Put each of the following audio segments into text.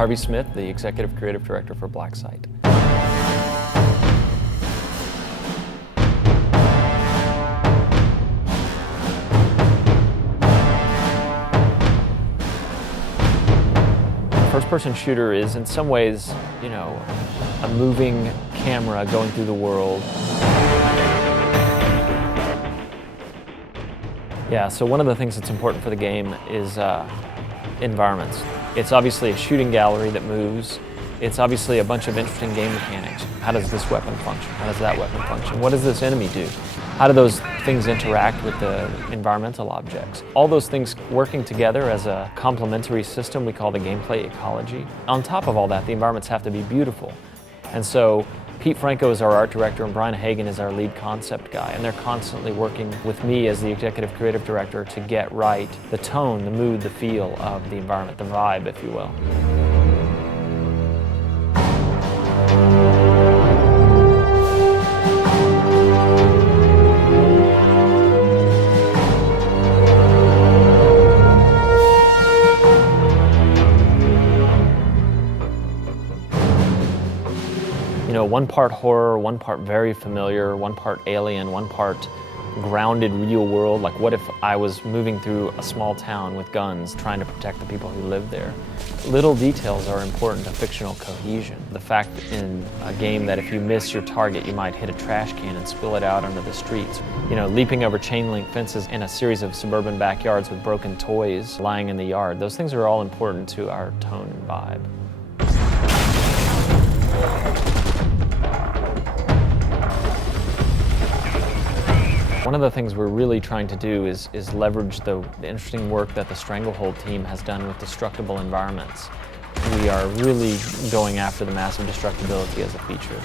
Harvey Smith, the Executive Creative Director for Blacksite. First-person shooter is in some ways, a moving camera going through the world. Yeah, so one of the things that's important for the game is environments. It's obviously a shooting gallery that moves. It's obviously a bunch of interesting game mechanics. How does this weapon function? How does that weapon function? What does this enemy do? How do those things interact with the environmental objects? All those things working together as a complementary system we call the gameplay ecology. On top of all that, the environments have to be beautiful. And so Pete Franco is our art director and Brian Hagen is our lead concept guy, and they're constantly working with me as the executive creative director to get right the tone, the mood, the feel of the environment, the vibe, if you will. One part horror, one part very familiar, one part alien, one part grounded real world. Like, what if I was moving through a small town with guns trying to protect the people who live there? Little details are important to fictional cohesion. The fact in a game that if you miss your target, you might hit a trash can and spill it out onto the streets. Leaping over chain link fences in a series of suburban backyards with broken toys lying in the yard. Those things are all important to our tone and vibe. One of the things we're really trying to do is leverage the interesting work that the Stranglehold team has done with destructible environments. We are really going after the massive destructibility as a feature.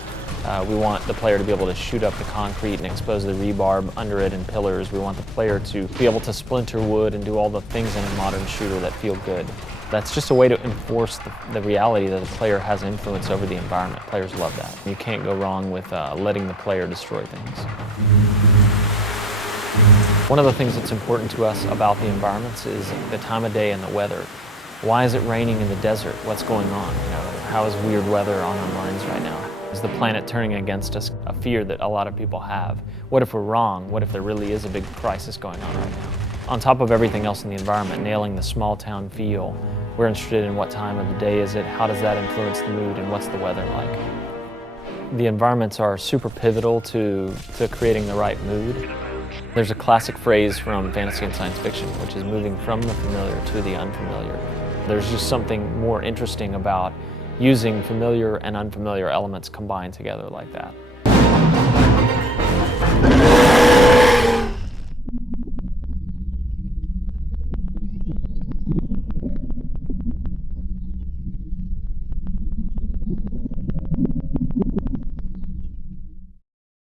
We want the player to be able to shoot up the concrete and expose the rebarb under it and pillars. We want the player to be able to splinter wood and do all the things in a modern shooter that feel good. That's just a way to enforce the reality that the player has influence over the environment. Players love that. You can't go wrong with letting the player destroy things. One of the things that's important to us about the environments is the time of day and the weather. Why is it raining in the desert? What's going on? How is weird weather on our minds right now? Is the planet turning against us? A fear that a lot of people have. What if we're wrong? What if there really is a big crisis going on right now? On top of everything else in the environment, nailing the small town feel, we're interested in what time of the day is it, how does that influence the mood, and what's the weather like? The environments are super pivotal to creating the right mood. There's a classic phrase from fantasy and science fiction, which is moving from the familiar to the unfamiliar. There's just something more interesting about using familiar and unfamiliar elements combined together like that.